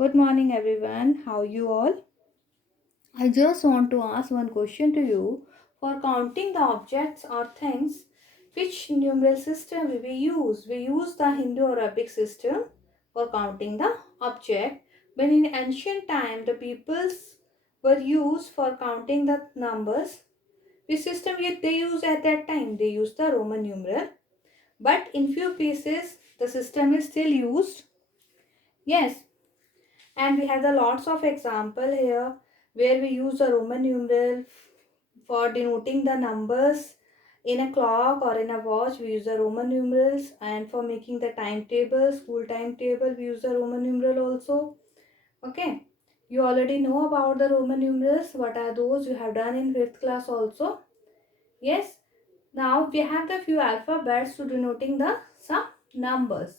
Good morning, everyone. How you all? I just want to ask one question to you. For counting the objects or things, which numeral system will we use? We use the Hindu Arabic system for counting the object. When in ancient time, the peoples were used for counting the numbers. Which system yet they use at that time? They use the Roman numeral. But in few places, the system is still used. Yes, and we have the lots of example here where we use the Roman numeral for denoting the numbers in a clock or in a watch. We use the Roman numerals, and for making the timetable, school timetable, we use the Roman numeral also. Okay, you already know about the Roman numerals. What are those? You have done in fifth class also. Yes, now we have the few alphabets to denoting the some numbers,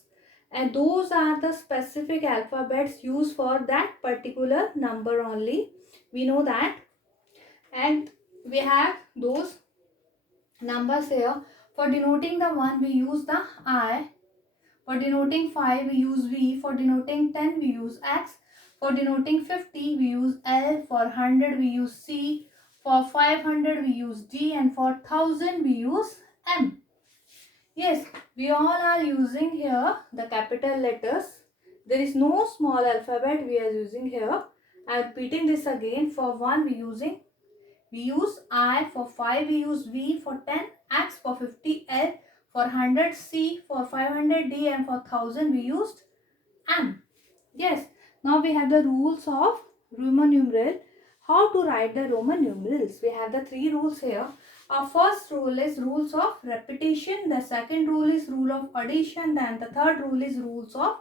and those are the specific alphabets used for that particular number only. We know that, and we have those numbers here. For denoting the 1 we use the I, for denoting 5 we use V, for denoting 10 we use X, for denoting 50 we use L, for 100 we use C, for 500 we use D, and for 1000 we use M. Yes, we all are using here the capital letters. There is no small alphabet we are using here. I am repeating this again. For 1 we use I, for 5 we use V, for 10 X, for 50 L, for 100 C, for 500 D, and for 1000 we used M. Yes, now we have the rules of Roman numeral. How to write the Roman numerals? We have the three rules here. Our first rule is rules of repetition. The second rule is rule of addition. Then the third rule is rules of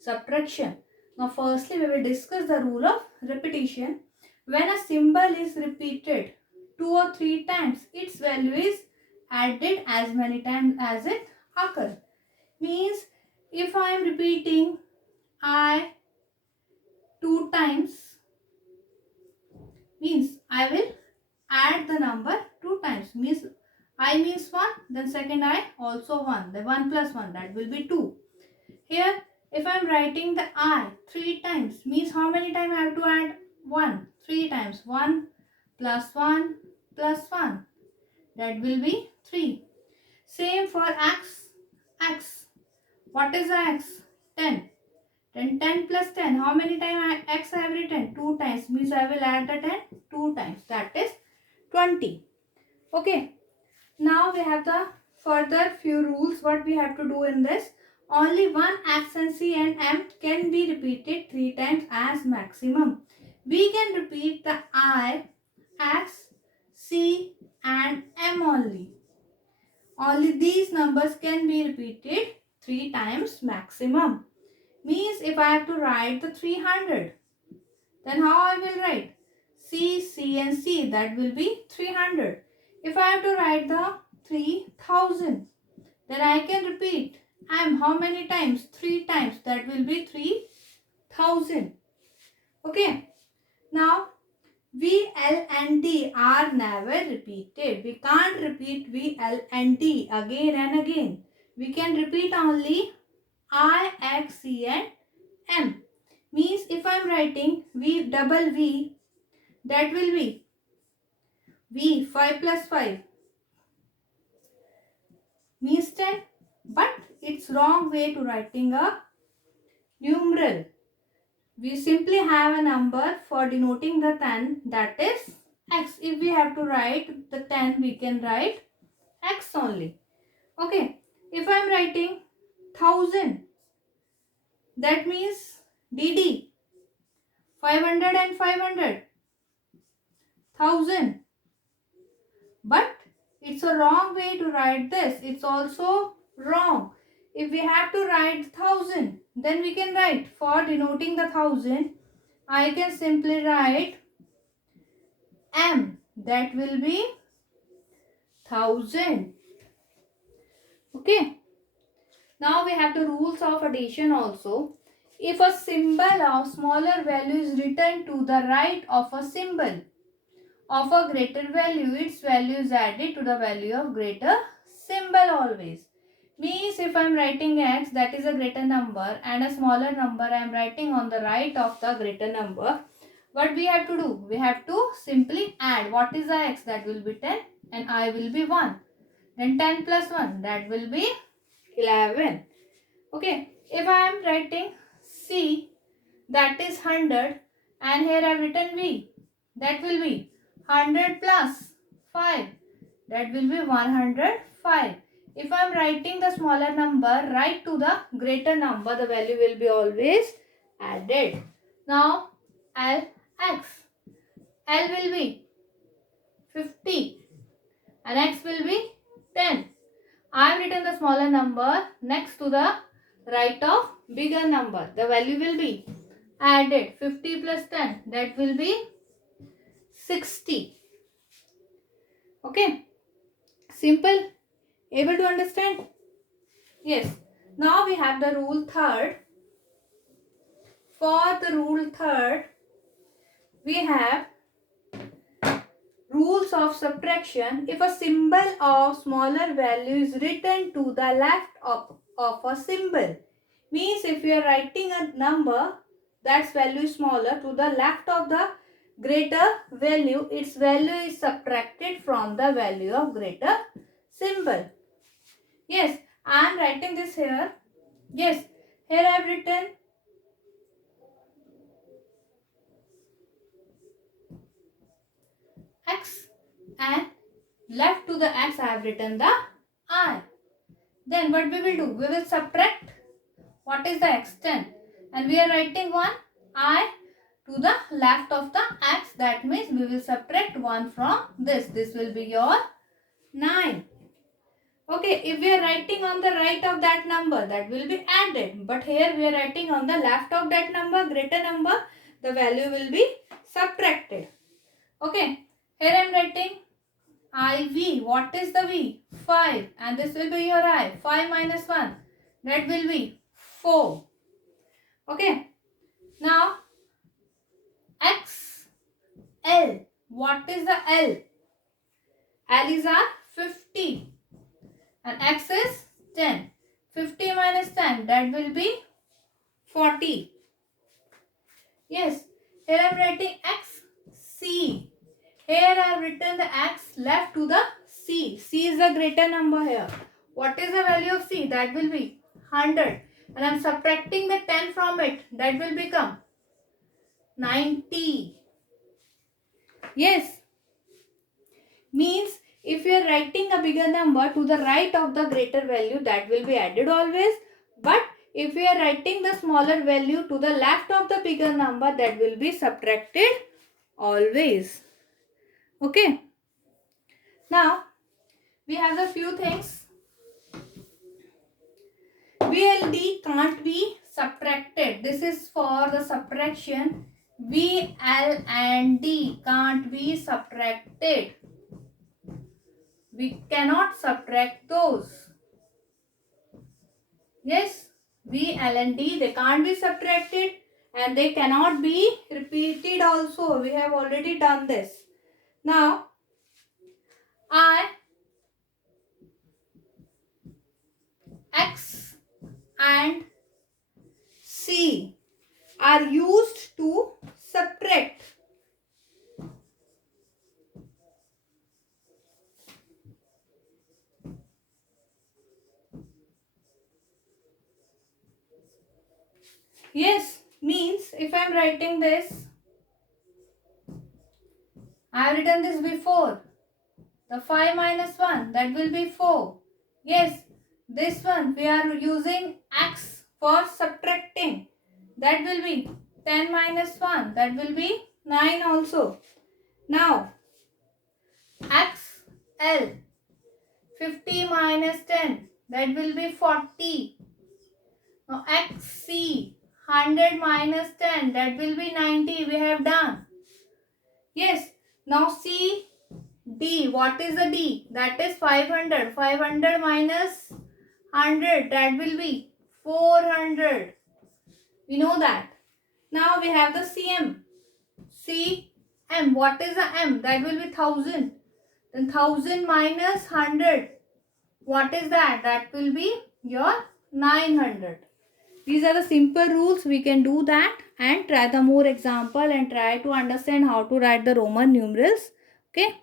subtraction. Now firstly we will discuss the rule of repetition. When a symbol is repeated 2 or 3 times, its value is added as many times as it occurs. Means if I am repeating I 2 times, means I will add the number 2 times. Means I means 1, then second I also 1. The 1 plus 1, that will be 2. Here if I am writing the I 3 times, means how many times I have to add 1? 3 times. 1 plus 1 plus 1. That will be 3. Same for X. X. What is X? 10. Then 10 plus 10. How many times X I have written? 2 times. Means I will add the 10 2 times. That is 20. Okay. Now we have the further few rules. What we have to do in this? Only one X and C and M can be repeated 3 times as maximum. We can repeat the I, X, C and M only. Only these numbers can be repeated 3 times maximum. Means if I have to write the 300, then how I will write? C, C and C, that will be 300. If I have to write the 3000, then I can repeat M how many times? 3 times, that will be 3000. Okay. Now V, L and D are never repeated. We can't repeat V, L and D again and again. We can repeat only I, X, C and M. Means if I am writing V double V, that will be V 5 plus 5 means 10. But it's wrong way to writing a numeral. We simply have a number for denoting the 10, that is X. If we have to write the 10, we can write X only. Okay. If I am writing 1000, that means DD 500 and 500 1000. But it's a wrong way to write this. It's also wrong. If we have to write 1000, then we can write, for denoting the 1000, I can simply write M. That will be 1000. Okay. Now we have the rules of addition also. If a symbol of smaller value is written to the right of a symbol of a greater value, its value is added to the value of greater symbol always. Means if I am writing x, that is a greater number, and a smaller number I am writing on the right of the greater number, what we have to do? We have to simply add. What is the x? That will be 10 and I will be 1. Then 10 plus 1, that will be 11. Okay, if I am writing c, that is 100, and here I have written v, that will be 100 plus 5, that will be 105. If I am writing the smaller number right to the greater number, the value will be always added. Now L x. L will be 50 and x will be 10. I have written the smaller number next to the right of bigger number. The value will be added. 50 plus 10, that will be 60. Okay. Simple. Able to understand? Yes. Now we have the rule third. For the rule third, we have rules of subtraction. If a symbol of smaller value is written to the left of a symbol, means if you are writing a number that's value is smaller, to the left of the greater value, its value is subtracted from the value of greater symbol. Yes, I am writing this here. Yes, here I have written x, and left to the x I have written the I. Then what we will do? We will subtract. What is the x? 10. And we are writing 1 I to the left of the x. That means we will subtract 1 from this. This will be your 9. Okay, if we are writing on the right of that number, that will be added. But here we are writing on the left of that number, greater number, the value will be subtracted. Okay, here I am writing IV. What is the V? 5. And this will be your I. 5 minus 1. That will be 4. Okay. Now, XL. What is the L? L is our 50. And X is 10. 50 minus 10. That will be 40. Yes. Here I am writing XC. Here I have written the x left to the c. C is the greater number here. What is the value of c? That will be 100. And I am subtracting the 10 from it. That will become 90. Yes. Means if you are writing a bigger number to the right of the greater value, that will be added always. But if you are writing the smaller value to the left of the bigger number, that will be subtracted always. Okay. Now, we have a few things. VLD can't be subtracted. This is for the subtraction. VL and D can't be subtracted. We cannot subtract those. Yes, VL and D, they can't be subtracted and they cannot be repeated also. We have already done this. Now, I, X and C are used to subtract. Yes, means if I am writing this, I have written this before. The 5 minus 1, that will be 4. Yes, this one we are using x for subtracting. That will be 10 minus 1, that will be 9 also. Now, XL, 50 minus 10, that will be 40. Now, XC, 100 minus 10, that will be 90. We have done. Yes, now C, D, what is the D? That is 500. 500 minus 100, that will be 400. We know that. Now we have the CM. CM, what is the M? That will be 1000. Then 1000 minus 100. What is that? That will be your 900. These are the simple rules. We can do that and try the more example and try to understand how to write the Roman numerals. Okay.